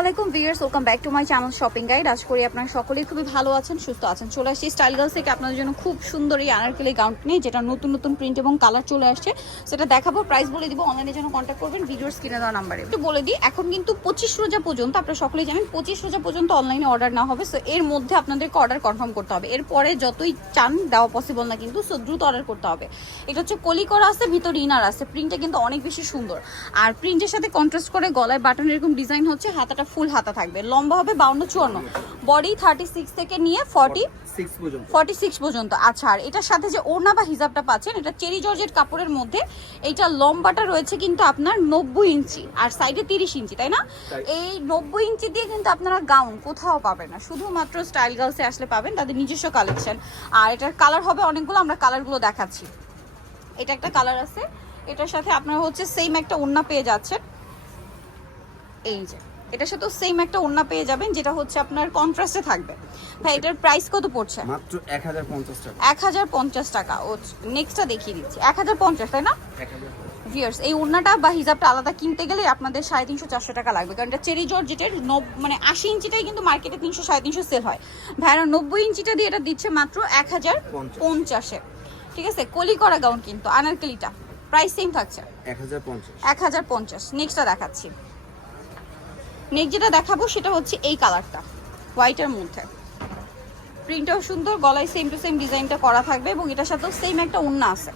আলাইকুম viewers, welcome back to my channel shopping guide. আশা করি আপনারা সকলেই খুবই ভালো আছেন, সুস্থ আছেন। চলে আসছি স্টাইল গার্লস থেকে আপনাদের জন্য খুব সুন্দর এই আনারকলি গাউনটি নিয়ে, যেটা নতুন নতুন প্রিন্ট এবং কালার চলে আসছে। সেটা দেখাবো, প্রাইস বলে দিব। অনলাইনের জন্য কন্ট্যাক্ট করবেন ভিডিওর স্ক্রিনে দেওয়া নাম্বারে। একটু বলে দিই, এখন কিন্তু 25 রোজা পর্যন্ত, আপনারা সকলেই জানেন 25 রোজা পর্যন্ত অনলাইনে অর্ডার না হবে। সো এর মধ্যে আপনাদেরকে অর্ডার কনফার্ম করতে হবে। এরপরে যতই চান দেওয়া পসিবল না, কিন্তু সো দ্রুত অর্ডার করতে হবে। এটা হচ্ছে কলি করা আছে, ভিতরে ইনার আছে। প্রিন্টটা কিন্তু অনেক বেশি সুন্দর, আর প্রিন্টের সাথে কন্ট্রাস্ট করে গলায় বাটন এরকম ডিজাইন হচ্ছে। হাতাটা ফুল হাতা থাকবে, লম্বা হবে 52-54, বডি 36 থেকে নিয়ে 46 পর্যন্ত। আচ্ছা, আর এটার সাথে যে ওড়না বা হিজাবটা পাচ্ছেন, এটা চেরি জর্জেট কাপড়ের মধ্যে। এইটা লম্বাটা রয়েছে কিন্তু আপনার 90 ইঞ্চি আর সাইডে 30 ইঞ্চি, তাই না? এই 90 ইঞ্চি দিয়ে কিন্তু আপনারা গাউন কোথাও পাবেন না, শুধুমাত্র স্টাইল গার্লসে আসলে পাবেন, তাদের নিজস্ব কালেকশন। আর এটার কালার হবে অনেকগুলো, আমরা কালারগুলো দেখাচ্ছি। এটা একটা কালার আছে, এটার সাথে আপনারা হচ্ছে সেম একটা ওড়না পেয়ে যাচ্ছেন। এই যে এটার সাথে সেম একটা ওড়না পেয়ে যাবেন, যেটা হচ্ছে আপনার কন্ট্রাস্টে থাকবে। ভাই এটার প্রাইস কত পড়ছে? মাত্র 1050 টাকা। 1050 টাকা। ও নেক্সটটা দেখিয়ে দিচ্ছি। 1050, তাই না ভিউয়ার্স? এই ওড়নাটা বা হিজাবটা আলাদা কিনতে গেলে আপনাদের 350-400 টাকা লাগবে, কারণ এটা চেরি জর্জেটের মানে 80 ইঞ্চিটাই কিন্তু মার্কেটে 300-350 সেল হয়। ভাইরা 90 ইঞ্চিটা দিয়ে এটা দিচ্ছে মাত্র 1050-এ। ঠিক আছে, কলি করা গাউন কিন্তু আনারকলিটা। প্রাইস সেম থাকছে 1050। নেক্সটটা দেখাচ্ছি। নেক্সট যেটা দেখাবো সেটা হচ্ছে এই কালারটা, হোয়াইটের মধ্যে। প্রিন্টটাও সুন্দর, গলায় সেম টু সেম ডিজাইনটা করা থাকবে, এবং এটার সাথেও সেম একটা ওড়না আছে।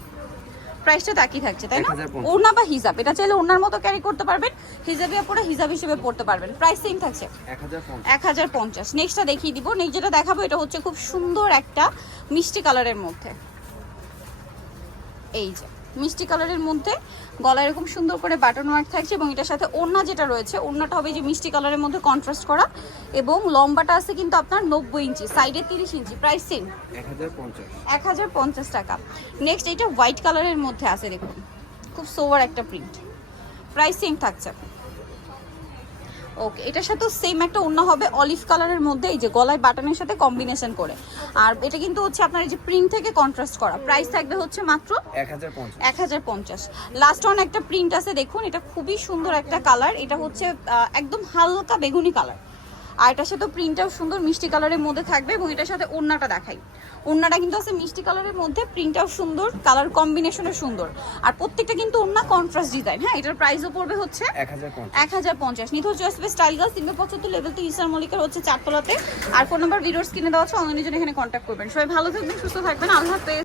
প্রাইসটা একই থাকছে, তাই না? ওড়না বা হিজাব, এটা চাইলে ওড়নার মতো ক্যারি করতে পারবেন, হিজাবে পরে হিজাব হিসেবে পড়তে পারবেন। প্রাইস সেম থাকছে 1050। নেক্সটটা দেখিয়ে দিব। নেক্সট যেটা দেখাবো এটা হচ্ছে খুব সুন্দর একটা মিষ্টি কালারের মধ্যে। এই যে মিষ্টি কালারের মধ্যে গলায় এরকম সুন্দর করে বাটন ওয়ার্ক থাকছে, এবং এটার সাথে ওড়না যেটা রয়েছে, ওড়নাটা হবে যে মিষ্টি কালারের মধ্যে কন্ট্রাস্ট করা, এবং লম্বাটা আছে কিন্তু আপনার 90 ইঞ্চি, সাইডে 30 ইঞ্চি। প্রাইস সেম 1050 টাকা। নেক্সট এটা হোয়াইট কালারের মধ্যে আছে, দেখুন খুব সোভার একটা প্রিন্ট। প্রাইস সেম থাকছে। ওকে, এটার সাথেও সেম একটা ওড়না হবে অলিভ কালারের মধ্যে, এই যে গলায় বাটনের সাথে কম্বিনেশন করে। আর এটা কিন্তু হচ্ছে আপনার এই যে প্রিন্ট থেকে কন্ট্রাস্ট করা। প্রাইস থাকবে হচ্ছে মাত্র 1050। লাস্ট ওয়ান একটা প্রিন্ট আছে, দেখুন এটা খুবই সুন্দর একটা কালার। এটা হচ্ছে একদম হালকা বেগুনি কালার, আর এটার সাথে প্রিন্টটাও সুন্দর মিষ্টি কালারের মধ্যে থাকবে, এবং এটার সাথে ওড়নাটা দেখাই। ওড়নাটা কিন্তু আছে মিষ্টি কালারের মধ্যে, প্রিন্টটাও সুন্দর, কালার কম্বিনেশনও সুন্দর, আর প্রত্যেকটা কিন্তু ওড়না কন্ট্রাস্ট ডিজাইন। হ্যাঁ, এটার প্রাইসও পড়বে হচ্ছে 1050। নিথর চয়েস স্টাইল গার্লস 375 লেভেল 2 ইসার মল্লিকার হচ্ছে 4 তলাতে। আর ফোন নাম্বার ভিডিওর স্ক্রিনে দেওয়া আছে, অনলাইনের জন্য এখানে কন্ট্যাক্ট করবেন। সবাই ভালো থাকবেন, সুস্থ থাকবেন, আল্লাহ হাফেজ।